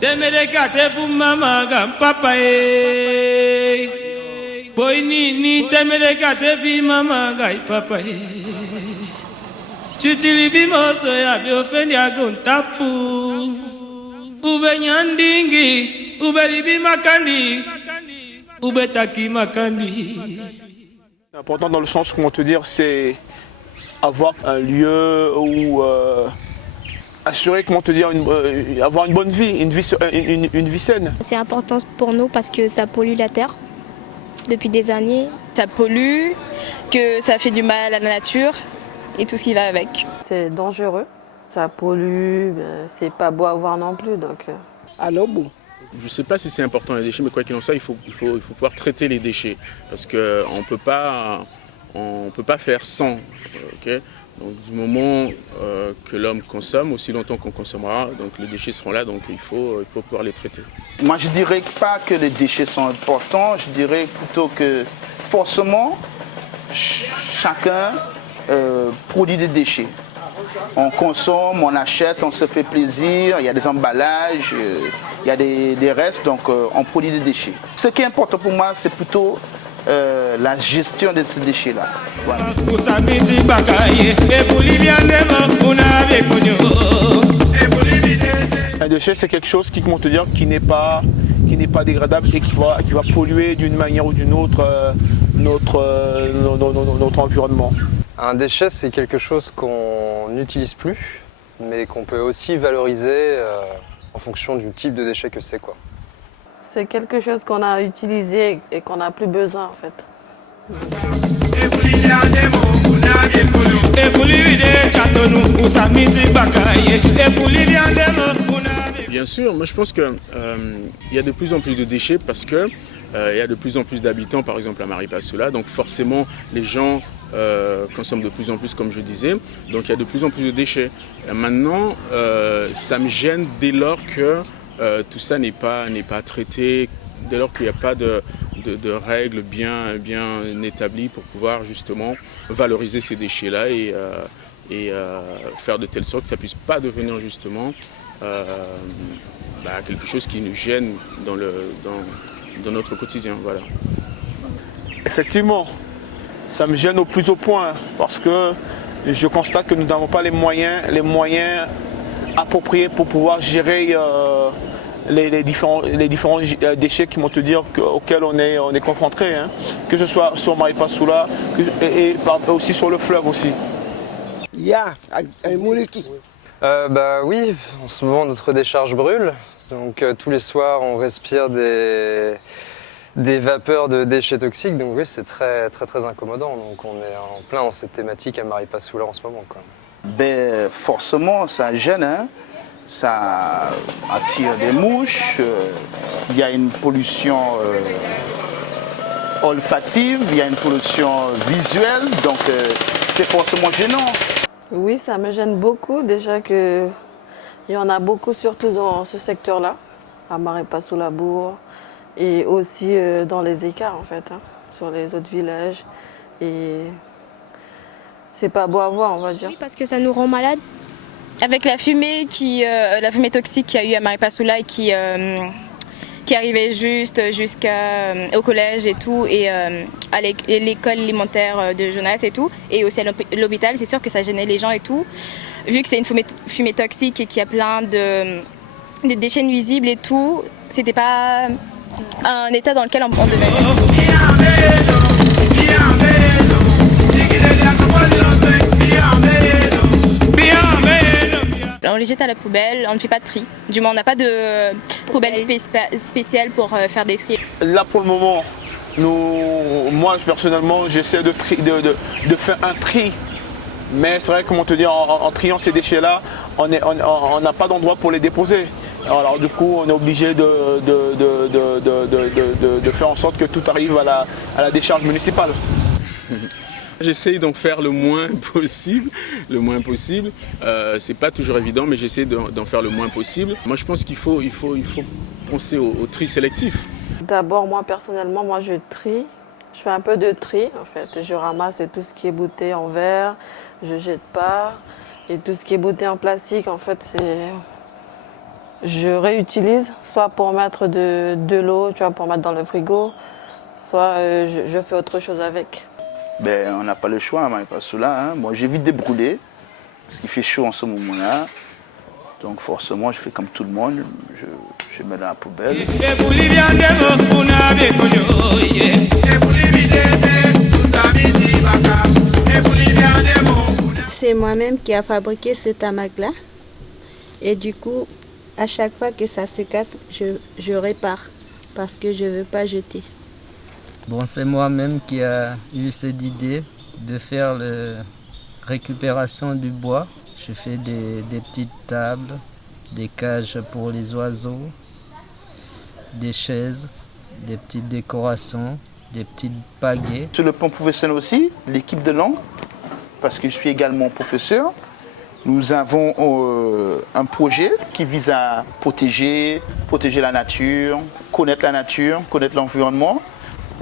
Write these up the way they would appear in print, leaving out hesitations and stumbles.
Temerekate fu mama gam papa e. Boy ni temerekate fi mama gai papa e. Chuchili bimoso ya biofendi agontapu. Ube nyandingi, ube libi makandi, ube taki makandi. C'est important dans le sens, comment te dire, c'est avoir un lieu où assurer, comment te dire, avoir une bonne vie, une vie saine. C'est important pour nous parce que ça pollue la terre depuis des années. Ça pollue, que ça fait du mal à la nature et tout ce qui va avec. C'est dangereux, ça pollue, c'est pas beau à voir non plus. Donc. Alors bon. Je ne sais pas si c'est important les déchets, mais quoi qu'il en soit, il faut pouvoir traiter les déchets. Parce qu'on ne peut pas faire sans. Okay. Donc, du moment que l'homme consomme, aussi longtemps qu'on consommera, donc les déchets seront là, donc il faut pouvoir les traiter. Moi je dirais pas que les déchets sont importants, je dirais plutôt que forcément chacun produit des déchets. On consomme, on achète, on se fait plaisir, il y a des emballages, il y a des restes, donc on produit des déchets. Ce qui est important pour moi, c'est plutôt la gestion de ces déchets-là. Voilà. Un déchet, c'est quelque chose qui, comment te dire, qui n'est pas dégradable et qui va polluer d'une manière ou d'une autre notre environnement. Un déchet, c'est quelque chose qu'on n'utilise plus, mais qu'on peut aussi valoriser en fonction du type de déchet que c'est, quoi. C'est quelque chose qu'on a utilisé et qu'on n'a plus besoin en fait. Bien sûr, moi je pense qu'il y a de plus en plus de déchets parce que il y a de plus en plus d'habitants, par exemple à Maripasoula, donc forcément les gens consomment de plus en plus, comme je disais, donc il y a de plus en plus de déchets. Maintenant, ça me gêne dès lors que tout ça n'est pas traité, dès lors qu'il n'y a pas de règles bien établies pour pouvoir justement valoriser ces déchets-là et faire de telle sorte que ça ne puisse pas devenir justement quelque chose qui nous gêne dans notre quotidien. Voilà. Effectivement, ça me gêne au plus haut point parce que je constate que nous n'avons pas les moyens appropriés pour pouvoir gérer les différents déchets qui vont te dire auxquels on est confronté, hein. Que ce soit sur Maripasoula et aussi sur le fleuve aussi. Il y a un mouliki. Oui, en ce moment notre décharge brûle, donc tous les soirs on respire des vapeurs de déchets toxiques, donc oui c'est très incommodant, donc on est en plein dans cette thématique à Maripasoula en ce moment, quoi. Forcément ça gêne, hein. Ça attire des mouches, il y a une pollution olfactive, il y a une pollution visuelle, donc c'est forcément gênant. Oui, ça me gêne beaucoup déjà qu'il y en a beaucoup surtout dans ce secteur-là, à Maripasoula-Bourg et aussi dans les écarts en fait, hein, sur les autres villages. Et c'est pas beau à voir, on va dire. Oui, parce que ça nous rend malades. Avec la fumée toxique qu'il y a eu à Maripasoula et qui arrivait jusqu'au collège et tout, et à l'école élémentaire de Jonas et tout, et aussi à l'hôpital, c'est sûr que ça gênait les gens et tout. Vu que c'est une fumée toxique et qu'il y a plein de déchets nuisibles et tout, c'était pas un état dans lequel on devait être. On les jette à la poubelle, on ne fait pas de tri. Du moins, on n'a pas de poubelle spéciale pour faire des tri. Là, pour le moment, moi personnellement, j'essaie de faire un tri. Mais c'est vrai, comment te dire, en triant ces déchets-là, on n'a pas d'endroit pour les déposer. Alors du coup, on est obligé de faire en sorte que tout arrive à la décharge municipale. J'essaie d'en faire le moins possible. C'est pas toujours évident, mais j'essaie d'en faire le moins possible. Moi, je pense qu'il faut penser au tri sélectif. D'abord, moi personnellement, je trie. Je fais un peu de tri en fait. Je ramasse tout ce qui est bouteille en verre, je jette pas. Et tout ce qui est bouteille en plastique, en fait, je réutilise, soit pour mettre de l'eau, tu vois, pour mettre dans le frigo, soit je fais autre chose avec. Ben, on n'a pas le choix, Maripasoula, hein. Moi, j'évite de brûler, parce qu'il fait chaud en ce moment-là. Donc forcément, je fais comme tout le monde, je mets dans la poubelle. C'est moi-même qui a fabriqué ce tamac-là. Et du coup, à chaque fois que ça se casse, je répare parce que je ne veux pas jeter. Bon, c'est moi-même qui a eu cette idée de faire la récupération du bois. Je fais des petites tables, des cages pour les oiseaux, des chaises, des petites décorations, des petites pagaies. Sur le plan professionnel aussi, l'équipe de langue, parce que je suis également professeur, nous avons un projet qui vise à protéger la nature, connaître l'environnement.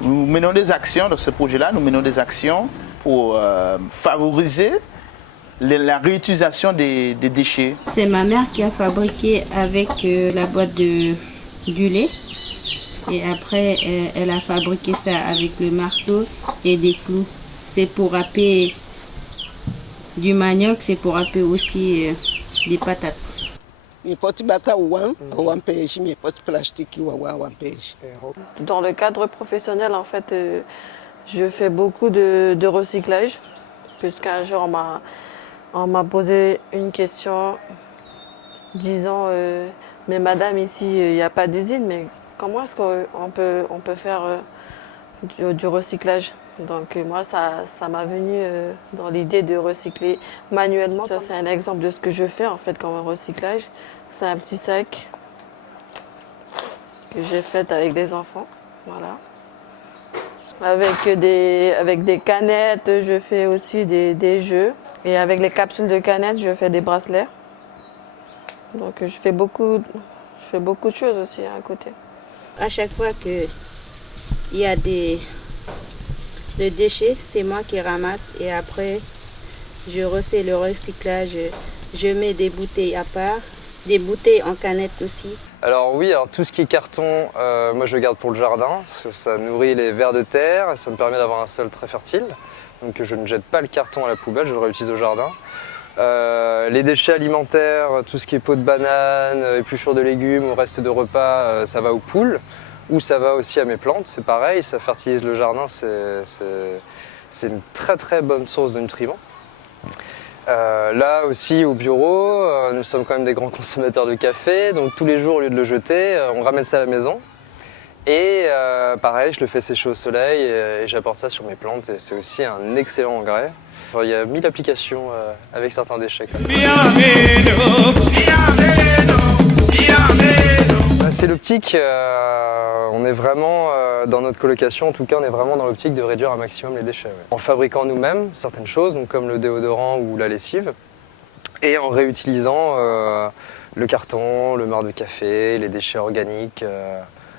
Nous menons des actions dans ce projet-là, nous menons des actions pour favoriser la réutilisation des déchets. C'est ma mère qui a fabriqué avec la boîte du lait. Et après, elle a fabriqué ça avec le marteau et des clous. C'est pour râper du manioc, c'est pour râper aussi des patates. Dans le cadre professionnel, en fait, je fais beaucoup de recyclage, puisqu'un jour on m'a posé une question disant mais madame, ici il n'y a pas d'usine, mais comment est-ce qu'on peut faire du recyclage? Donc moi ça m'a venu dans l'idée de recycler manuellement. Ça c'est un exemple de ce que je fais en fait comme recyclage. C'est un petit sac que j'ai fait avec des enfants, voilà. Avec des canettes, je fais aussi des jeux. Et avec les capsules de canettes, je fais des bracelets. Donc je fais beaucoup de choses aussi à côté. À chaque fois qu'il y a des déchets, c'est moi qui ramasse et après je refais le recyclage. Je mets des bouteilles à part, des bouteilles en canette aussi. Alors oui, tout ce qui est carton, moi je le garde pour le jardin, parce que ça nourrit les vers de terre et ça me permet d'avoir un sol très fertile. Donc je ne jette pas le carton à la poubelle, je le réutilise au jardin. Les déchets alimentaires, tout ce qui est peau de banane, épluchures de légumes ou reste de repas, ça va aux poules ou ça va aussi à mes plantes, c'est pareil, ça fertilise le jardin, c'est une très très bonne source de nutriments. Là aussi au bureau, nous sommes quand même des grands consommateurs de café, donc tous les jours au lieu de le jeter, on ramène ça à la maison. Et pareil, je le fais sécher au soleil et j'apporte ça sur mes plantes et c'est aussi un excellent engrais. Enfin, il y a 1000 applications avec certains déchets. C'est l'optique, on est vraiment dans notre colocation, en tout cas on est vraiment dans l'optique de réduire un maximum les déchets. Ouais. En fabriquant nous-mêmes certaines choses, donc comme le déodorant ou la lessive, et en réutilisant le carton, le marc de café, les déchets organiques,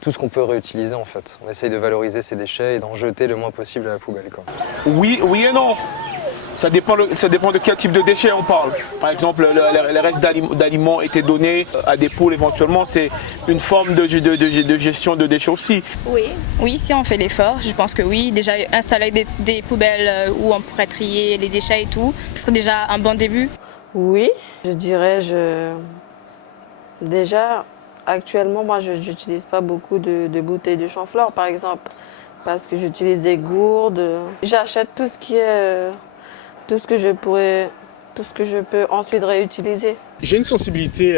tout ce qu'on peut réutiliser en fait. On essaye de valoriser ces déchets et d'en jeter le moins possible à la poubelle, quoi. Oui et non. Ça dépend de quel type de déchets on parle. Par exemple, les restes d'aliments étaient donnés à des poules éventuellement. C'est une forme de gestion de déchets aussi. Oui, si on fait l'effort, je pense que oui. Déjà installer des poubelles où on pourrait trier les déchets et tout, ce serait déjà un bon début. Oui, je dirais, déjà actuellement moi je n'utilise pas beaucoup de bouteilles de chanfleur par exemple, parce que j'utilise des gourdes. J'achète tout ce que je peux ensuite réutiliser. J'ai une sensibilité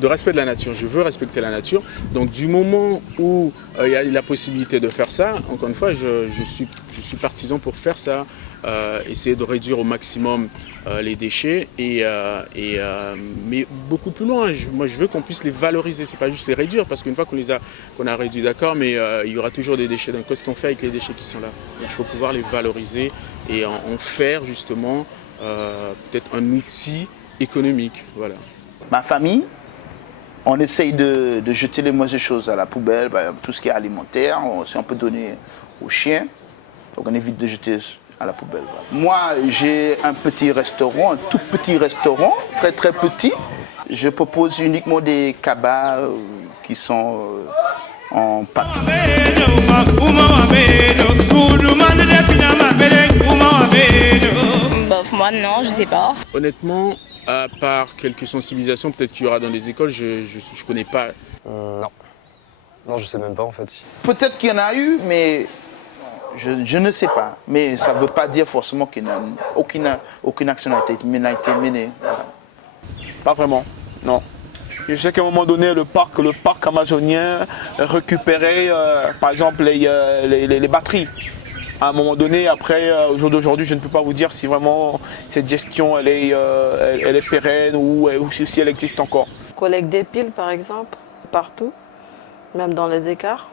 de respect de la nature, je veux respecter la nature. Donc du moment où il y a la possibilité de faire ça, encore une fois, je suis partisan pour faire ça, essayer de réduire au maximum les déchets, mais beaucoup plus loin. Moi je veux qu'on puisse les valoriser, c'est pas juste les réduire, parce qu'une fois qu'on a réduit, d'accord, mais il y aura toujours des déchets. Donc qu'est-ce qu'on fait avec les déchets qui sont là? Il faut pouvoir les valoriser et en faire justement peut-être un outil économique. Voilà. Ma famille, on essaye de jeter les mauvaises choses à la poubelle, tout ce qui est alimentaire, si on peut donner aux chiens, donc on évite de jeter à la poubelle. Voilà. Moi, j'ai un petit restaurant, un tout petit restaurant, très très petit, Je propose uniquement des cabas qui sont en pâte. Bof, moi non, je sais pas. Honnêtement, à part quelques sensibilisations, peut-être qu'il y aura dans les écoles, je connais pas. Non. Non, je sais même pas en fait. Peut-être qu'il y en a eu, mais je ne sais pas. Mais ça ne veut pas dire forcément qu'aucune action n'a été menée. Voilà. Pas vraiment, non. Je sais qu'à un moment donné, le parc amazonien récupérait par exemple les batteries. À un moment donné, après, au jour d'aujourd'hui, je ne peux pas vous dire si vraiment cette gestion elle est pérenne ou si elle existe encore. Collecte des piles par exemple, partout, même dans les écarts.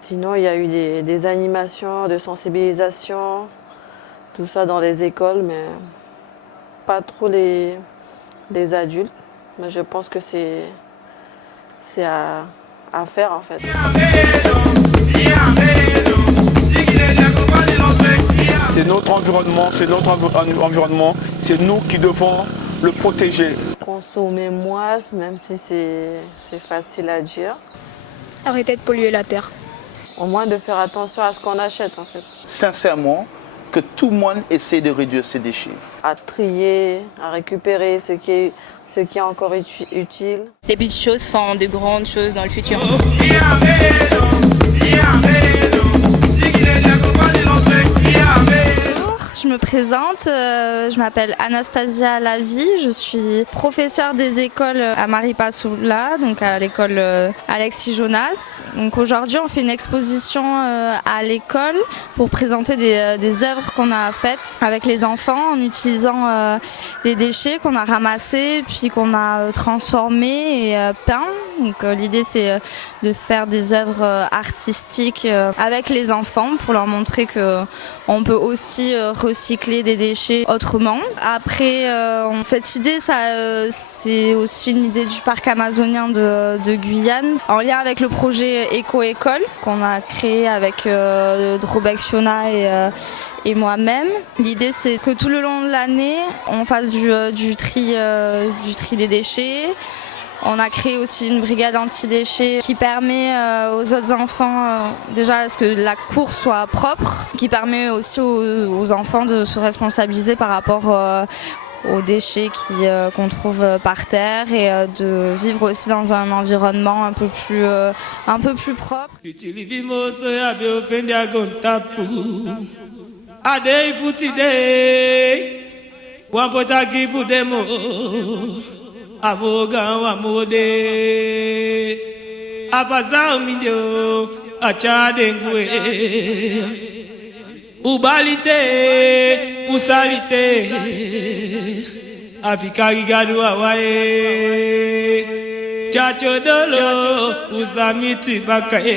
Sinon, il y a eu des animations de sensibilisation, tout ça dans les écoles, mais pas trop les adultes. Mais je pense que c'est à faire en fait. C'est notre environnement, c'est nous qui devons le protéger. Consommer moins, même si c'est facile à dire. Arrêtez de polluer la terre. Au moins de faire attention à ce qu'on achète en fait. Sincèrement, que tout le monde essaie de réduire ses déchets. À trier, à récupérer ce qui est encore utile. Les petites choses font de grandes choses dans le futur. Je me présente, je m'appelle Anastasia Lavie, je suis professeure des écoles à Maripasoula, donc à l'école Alexis Jonas. Donc aujourd'hui on fait une exposition à l'école pour présenter des œuvres qu'on a faites avec les enfants en utilisant des déchets qu'on a ramassés puis qu'on a transformés et peints. Donc l'idée c'est de faire des œuvres artistiques avec les enfants pour leur montrer qu'on peut aussi recycler des déchets autrement. Après, cette idée, c'est aussi une idée du parc amazonien de Guyane, en lien avec le projet Éco-École qu'on a créé avec Drobek Fiona et moi-même. L'idée, c'est que tout le long de l'année, on fasse du tri des déchets. On a créé aussi une brigade anti-déchets qui permet aux autres enfants déjà à ce que la cour soit propre, qui permet aussi aux enfants de se responsabiliser par rapport aux déchets qu'on trouve par terre et de vivre aussi dans un environnement un peu plus propre. Aboga wa mode apaza umindio achade ngwe ubalite usalite afikari gadu awae chacho dolo usamiti bakae